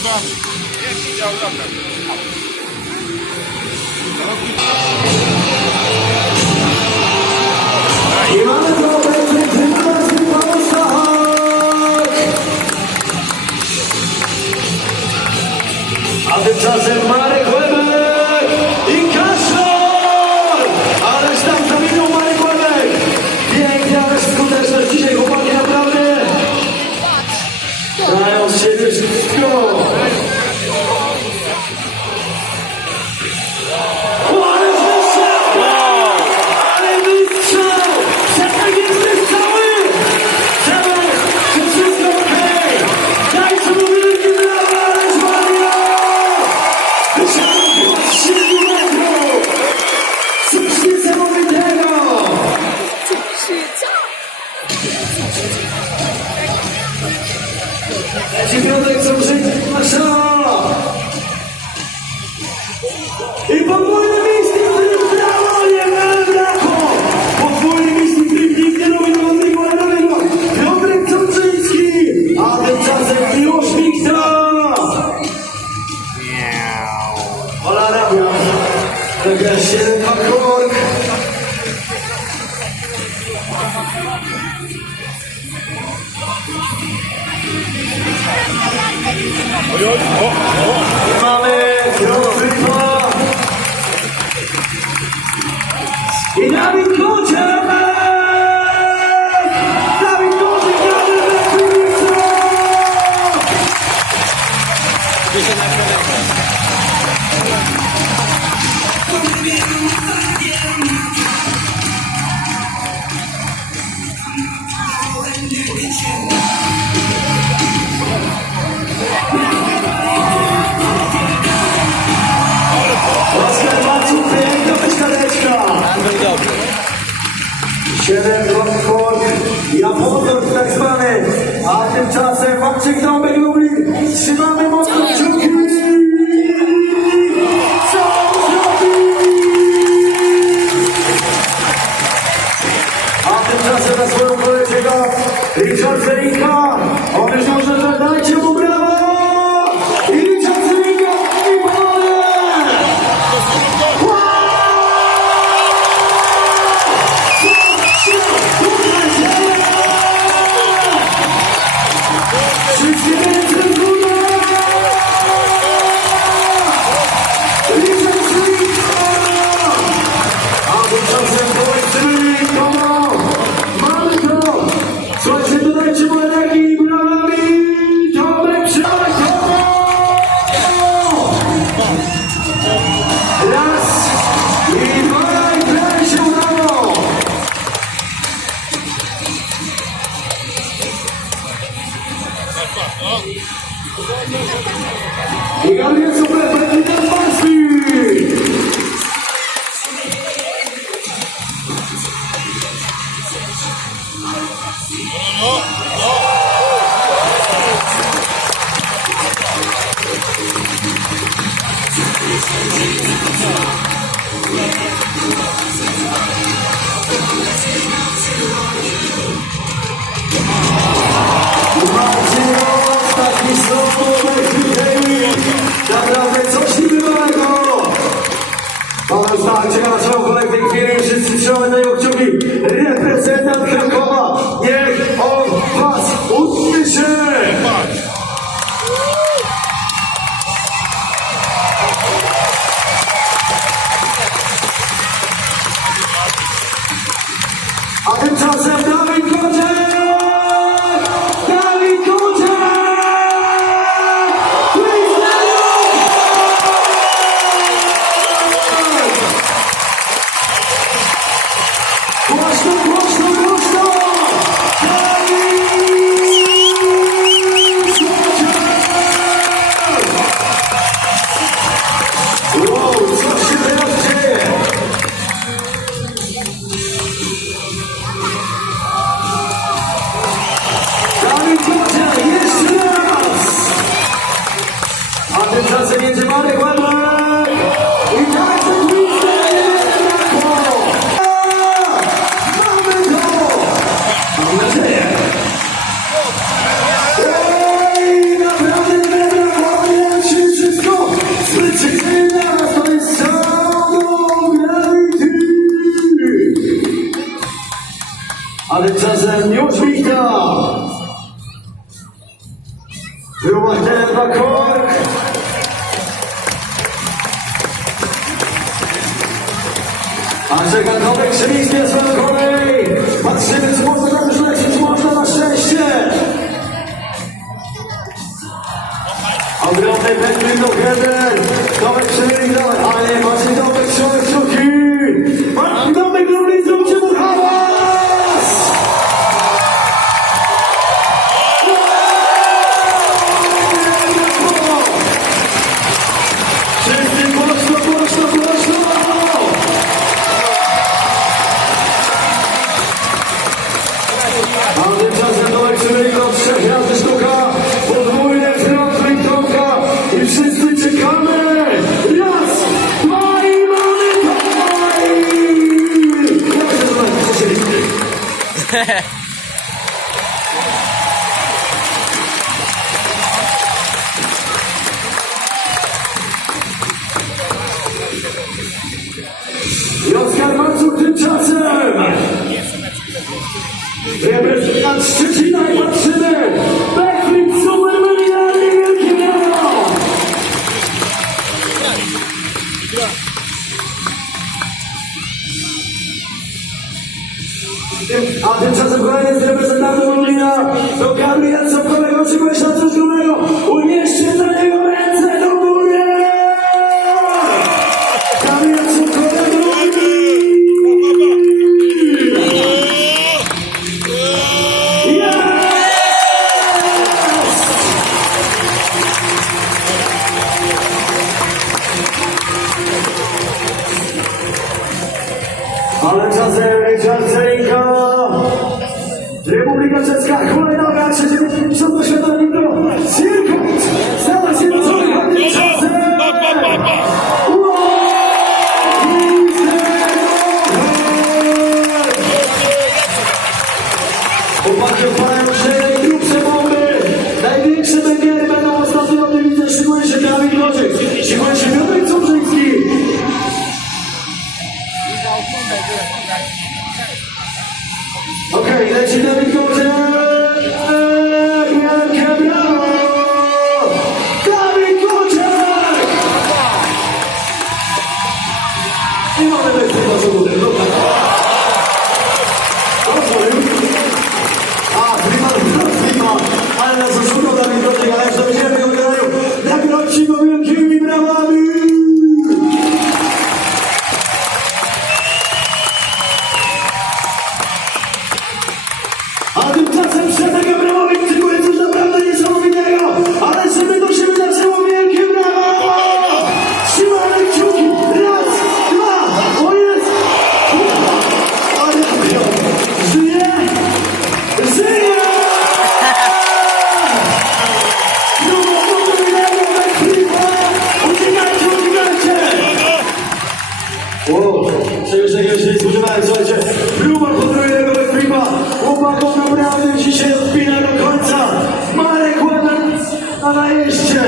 nagrywamy. Jest widział, dobra. I mamy problem, a tymczasem Marek Łebek i Kaszor! Ależ tam zawinął Marek Łebek! Pięknie, ależ skuteczność dzisiaj chłopaki naprawdę dają z siebie wszystko! Dziewiątek co żyć nasza! I podwójny mistik, którym brawo nie ma braku! Podwójny mistik, którym nikt nie robi nowego, ale nowego! Piotrek Cączyński! A tymczasem Miłosz Mikta! Ola Rabia! Taka 7 kork! Oj, oj, o. Mamy Piotrka i Dawid Koczek! Dawid Koczek, Oskar Maciuk, piękna wyszkaleczka! 7 kork, Japonor tak zwany, a tymczasem Maciek Dąbek Lublin, trzymamy mocno kciuki! Co zrobi? A tymczasem na swoją kolę czeka Richard Zerinka, on już może, że dajcie mu brawo! I Richard Zerinka i panowie! Słuchajcie, dodajcie mu energii i brawami! Tomek, przydawaj raz i dwa i prawie się udało! I Gabriel Super, prezydent Polski! Taki słowo, naprawdę coś niebywałego! Paweł Stach czeka na swoją kolej w tej chwili, wszyscy trzymamy na jego kciuki. Reprezentant Krakowa, niech on was usłyszy! A tymczasem Dawid Koczek! Dawid Koczek! Głośno, głośno, głośno! Dawid Koczek! Wow, co się teraz dzieje? Dawid Koczek, jeszcze raz! A tymczasem jedzie Marek Łebek! I tak to Mamy A tymczasem już witam! Wyłączałem na kork! A czeka Tomek Krzywiński na swoją kolej! Patrzymy, co można tam już lecieć, można na szczęście! Ogromny pętli do header! Tomek Krzywiński, ale nie macie Tomek kciuki! Martin Tomek Lublin, zróbcie mu hałas! Wszyscy głośno! A tymczasem Tomek Krzywiński od 3 razy sztuka, podwójne wzrost Tomka i wszyscy czekamy! Raz, dwa i mamy to! Jak się zobaczyć, co się liczy? I Oskar Macuk tymczasem! Reprezentant Szczecina i patrzymy! Backflip supermenialny, wielkie brawo! A tymczasem kolejny z reprezentantów Lublina do Kamila Copkowego, przybyłeś na coś grubego! Unieście dla niego ręce do góry! Kamila Copkowego! Ale czasem Czarcerinka, Republika Czeska, hulajnoga, 30 światowy mikro, cirkuit, Stanach Zjednoczonych, a tymczasem... Chłopaki odpalają się najgrubsze bomby, największe węgiery będą ostatnio o tym widzę, szykuje się Kamil Noczek, szykuje się Piotrek Cubrzyński. Okej, leci Dawid Koczek! Wielkie brawo! Dawid Koczek! I mamy lekcję na żołądek, dobra. Klima, ale nas oszukał Dawid Koczek, ale już dowiedziemy go kraju. Nagrodźcie go wielkimi brawami! A tymczasem przed tego brawowi oczekuje coś naprawdę niesamowitego, ale żeby to się wydarzyło, wielkie brawo! Trzymamy kciuki! Raz, dwa, o jest! Ale żyje! Żyje! Wow, czegoś takiego się nie spodziewałem, słuchajcie, próba podwójnego backflipa, chłopakom naprawdę dzisiaj odpina do końca, Marek Łebek na najeździe.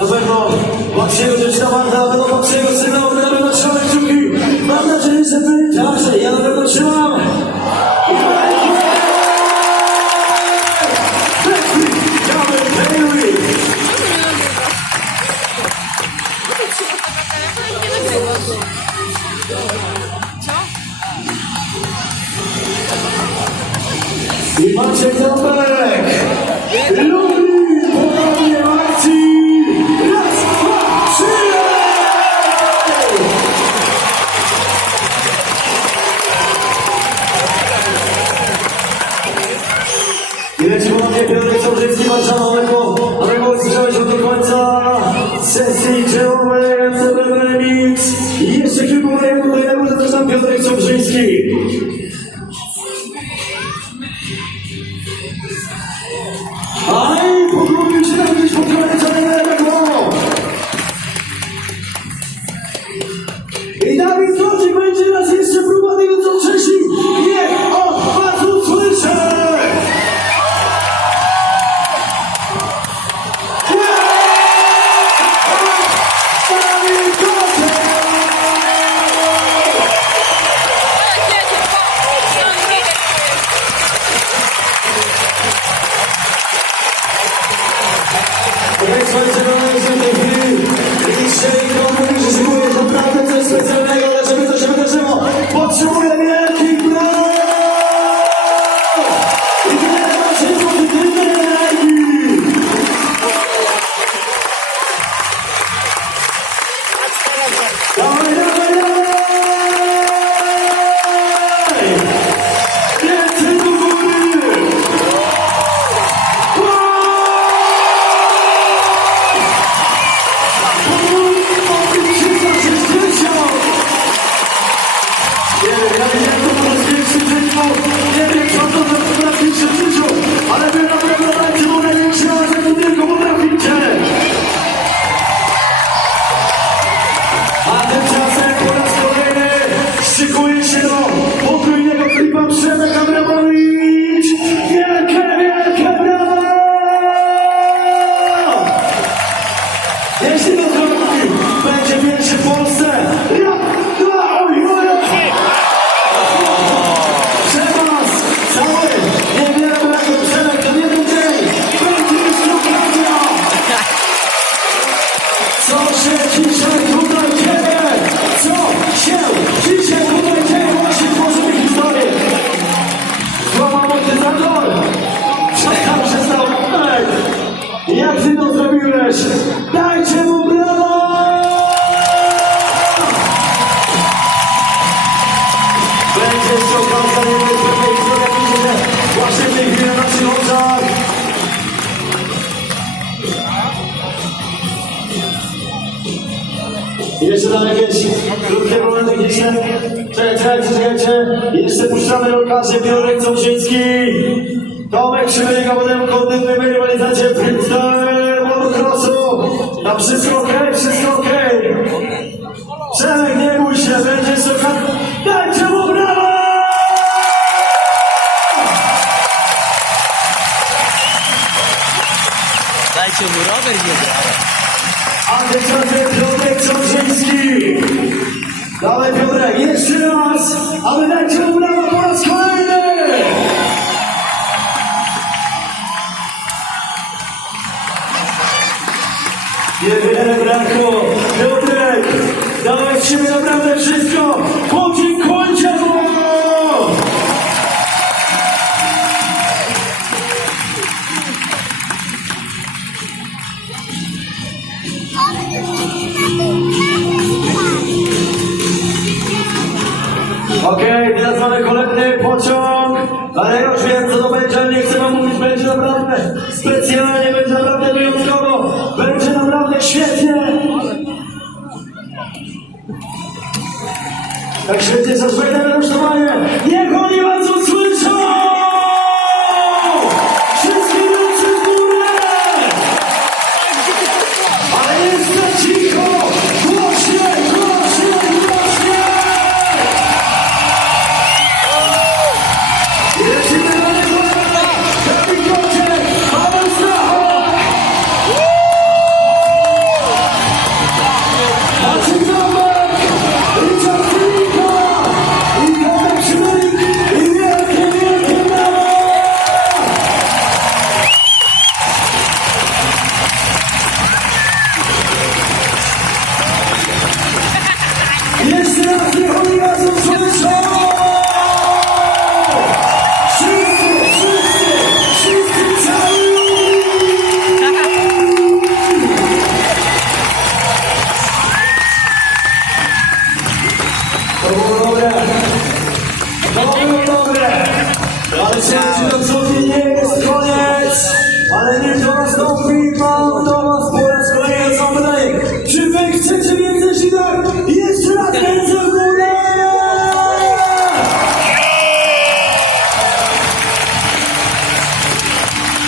Na pewno Maksiego Rzeczna Marta, na pewno Maksiego sygnał, na pewno trzymamy kciuki, mam nadzieję, że ten czas, ja na pewno trzymam. I Marek Łebek! Backflip, Kamil Bailey! I Maciek Ząbek! Lublin! Ponownie akcji! Raz, dwa, trzy! I leci ponownie Piotrek Cubrzyński, Warszawa, ale go słyszałeś do końca sesji czołowej MCB Remix. I jeszcze kilku kolejnych kolejnego zapraszam Piotrek Cubrzyński. Aj, pogrubił się tam gdzieś po kolei czarnego. I Dawid Koczek będzie raz jeszcze próba tego, co wcześniej. Niech od was usłyszę! Dawid Koczek! Nie wiem, co to za potraficie w życiu, ale wy na pewno dajcie mu największy raz, jak to tylko potraficie. A tymczasem po raz kolejny szykuje się do podwójnego klipa Przemek Abramowicz. Wielkie, wielkie brawa! Jeśli to zrobi, będzie pierwszy w Polsce. Przemas, cały, niewiele brakło Przemek, to jeden dzień. Będzie już okazja. Co się dzisiaj tutaj dzieje? Co się dzisiaj tutaj dzieje? Właśnie tworzymy historię. Złamał amortyzator. Co tam się stało? Jak ty to zrobiłeś? Dajcie mu brawo! Będzie jeszcze okazja, nie będzie pewnej historii, jak widzicie, właśnie w tej chwili na naszych oczach. Jeszcze tam jakieś krótkie momenty techniczne. Czekajcie. Jeszcze puszczamy lokacie Piotrek Sąsiedzki. Tomek Szymeryka, potem kontynuujemy rywalizację freestyle motocrossu. Tam wszystko okej, wszystko okej. Przemek, nie bój się, będzie jeszcze okazja. Dajcie mu brawo! Dajcie mu rower, nie brawo. A tymczasem Piotrek Sąsiedzki. Dawaj Piotrek, jeszcze raz, ale dajcie mu brawo po raz kolejny! Niewiele brakło. Piotrek, dałeś z siebie naprawdę wszystko. Podziękujcie mu! Okej, teraz mamy kolejny pociąg, ale już wiem, co to będzie, ale nie chcę wam mówić, będzie naprawdę specjalnie, będzie naprawdę wyjątkowo, będzie naprawdę świetnie. Tak świetnie, że wejdę na rusztowanie, niech oni was usłyszą! Wszystkie ręce w górę! Ale jeszcze cicho! Głośniej, głośniej, głośniej! Lecimy na niego! Kapikocie! Paweł Stacho! Maciej Tomek! Richard Filipka! I Tomek Szymeryk! I wielkie, wielkie brawo! Jeszcze raz niech oni was usłyszą! Wszyscy cały Lublin! To było dobre! To było dobre! Ale się to co nie jest koniec! Ale niech do nas nastąpi, mam do was po raz kolejny co wydaje! Czy wy chcecie więcej, jeśli tak? Jeszcze raz ręce w górę!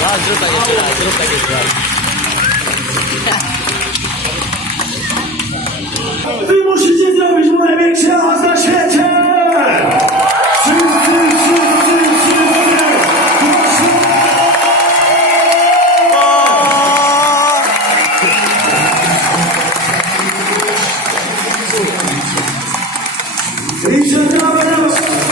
No, zrób tak jeszcze raz, zrób tak jeszcze raz. Wy musicie zrobić mu największy hałas na świecie! Wszyscy! Głośno! Richard Abramowicz!